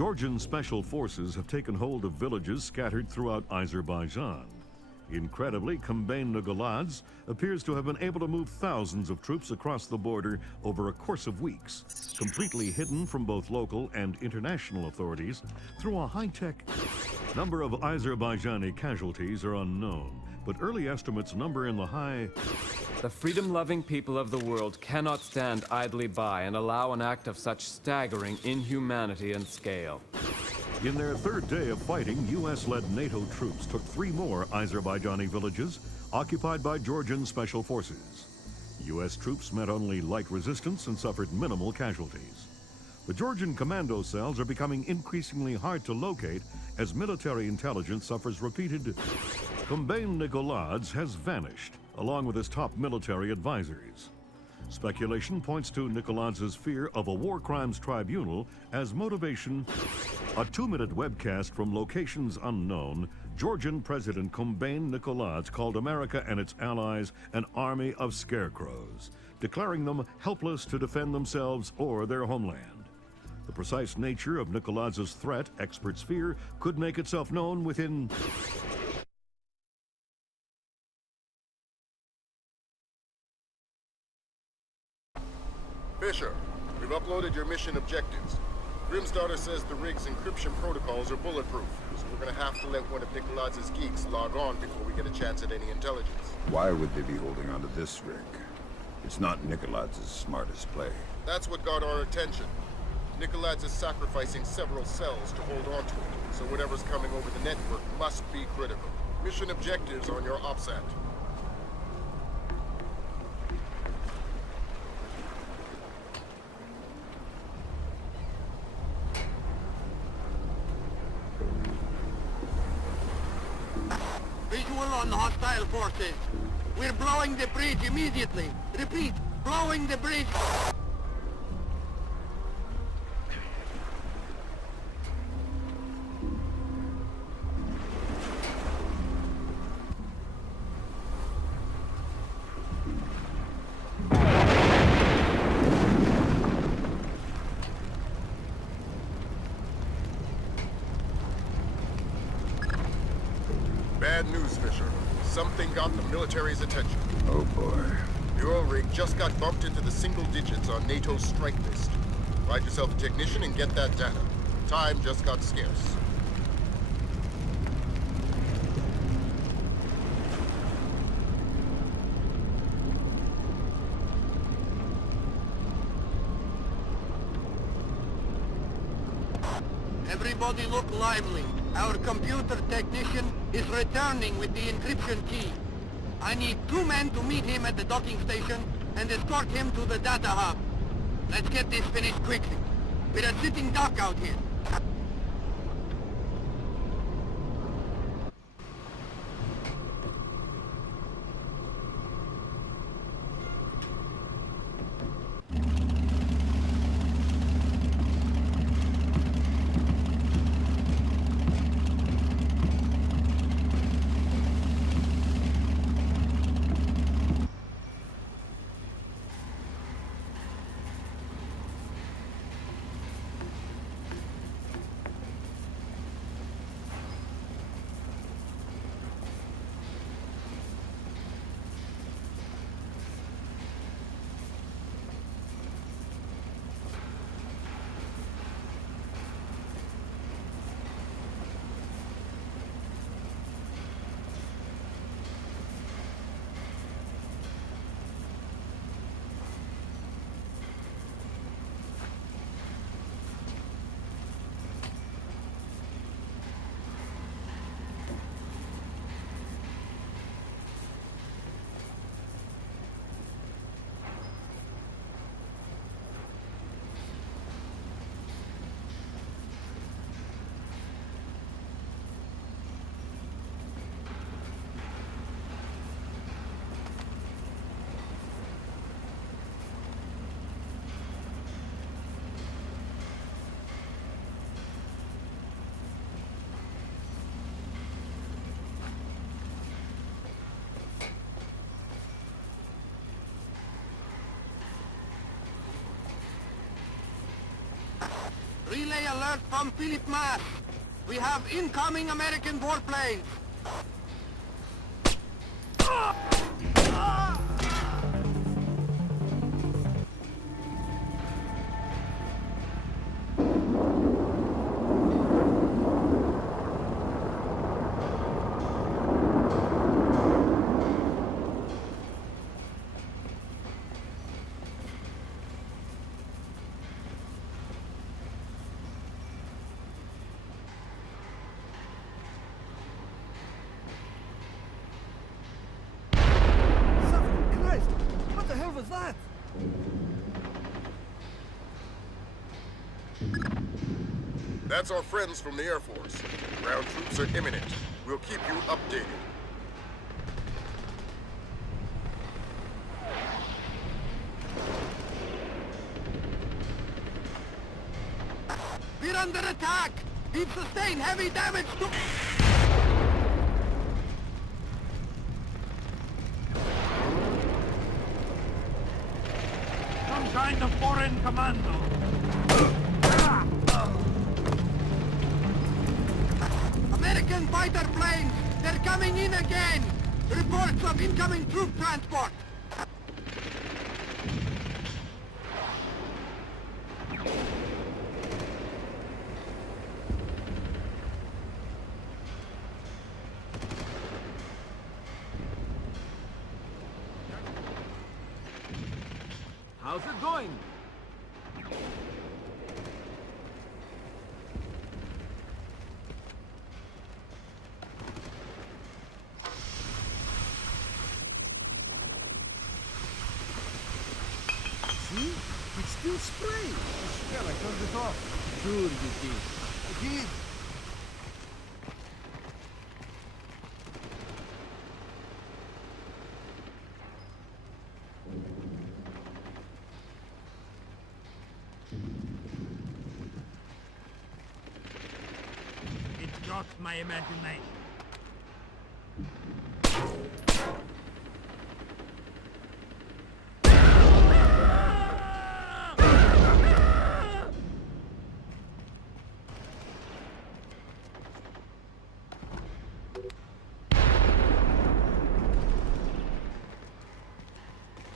Georgian special forces have taken hold of villages scattered throughout Azerbaijan. Incredibly, Kombayn Nogolads appears to have been able to move thousands of troops across the border over a course of weeks, completely hidden from both local and international authorities through a high-tech. Number of Azerbaijani casualties are unknown, but early estimates number in the high. The freedom-loving people of the world cannot stand idly by and allow an act of such staggering inhumanity and scale. In their third day of fighting, U.S.-led NATO troops took 3 more Azerbaijani villages occupied by Georgian special forces. U.S. troops met only light resistance and suffered minimal casualties. The Georgian commando cells are becoming increasingly hard to locate as military intelligence suffers repeated. Kombayn Nogolads has vanished, along with his top military advisors. Speculation points to Nogolads' fear of a war crimes tribunal as motivation. A 2-minute webcast from locations unknown, Georgian President Kombayn Nogolads called America and its allies an army of scarecrows, declaring them helpless to defend themselves or their homeland. The precise nature of Nogolads' threat, experts fear, could make itself known within. Fisher, we've uploaded your mission objectives. Grimm's daughter says the rig's encryption protocols are bulletproof, so we're gonna have to let one of Nogolads' geeks log on before we get a chance at any intelligence. Why would they be holding onto this rig? It's not Nogolads' smartest play. That's what got our attention. Nogolads is sacrificing several cells to hold on to it, so whatever's coming over the network must be critical. Mission objectives on your OPSAT. Visual on hostile forces. We're blowing the bridge immediately. Repeat, blowing the bridge. Bad news, Fisher. Something got the military's attention. Oh boy. The oil rig just got bumped into the single digits on NATO's strike list. Find yourself a technician and get that data. Time just got scarce. Everybody look lively. Our computer technician is returning with the encryption key. I need 2 men to meet him at the docking station and escort him to the data hub. Let's get this finished quickly. We're a sitting duck out here. relay alert from Philip Mass. We have incoming American warplanes. Was that? That's our friends from the Air Force. Ground troops are imminent. We'll keep you updated. We're under attack! We've sustained heavy damage to... Some kind of foreign commando. American fighter planes! They're coming in again! Reports of incoming troop transport! How's it going? See? It's still spraying. Yeah, I turned it off. Sure you did. I did. It got my imagination.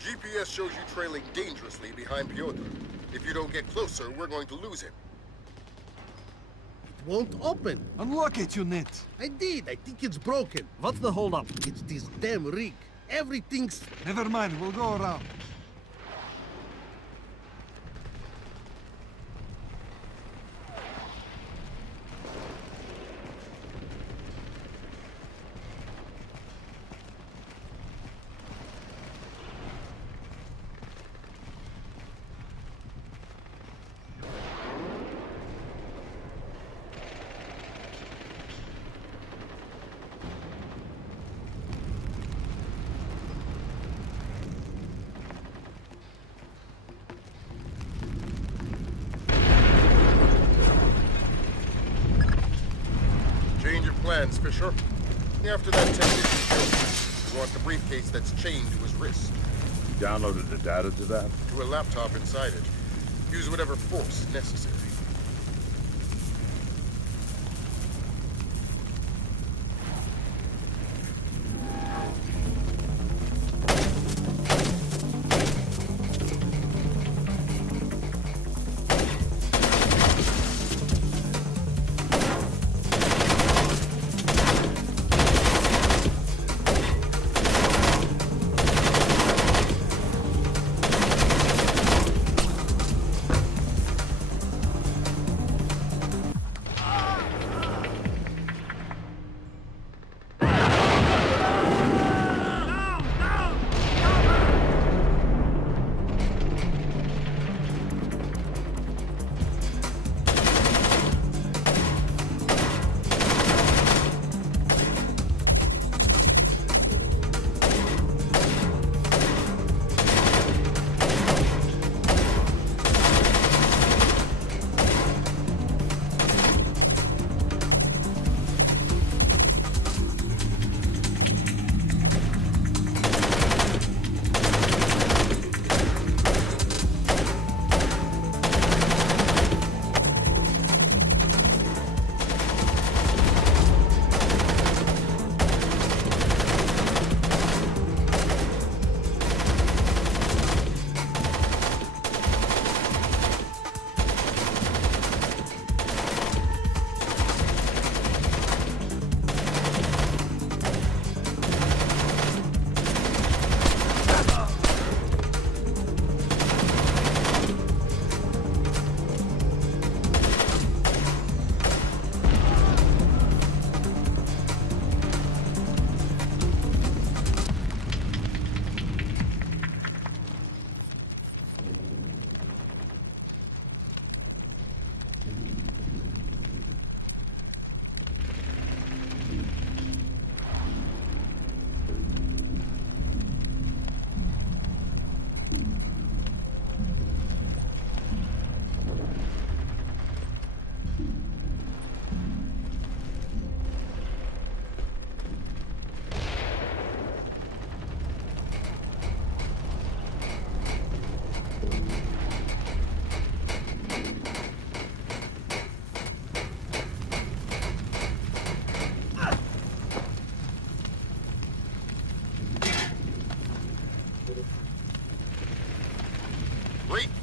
GPS shows you trailing dangerously behind Piotr. If you don't get closer, we're going to lose him. Won't open. Unlock it, you nit. I did. I think it's broken. What's the holdup? It's this damn rig. Everything's... Never mind, we'll go around. Change your plans, Fisher. After that technician killed, you want the briefcase that's chained to his wrist. You downloaded the data to that? To a laptop inside it. Use whatever force necessary.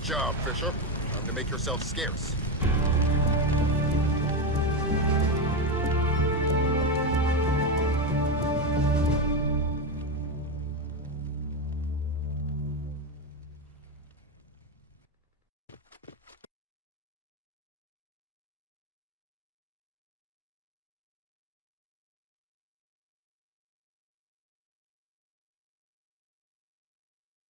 job, Fisher. Time to make yourself scarce.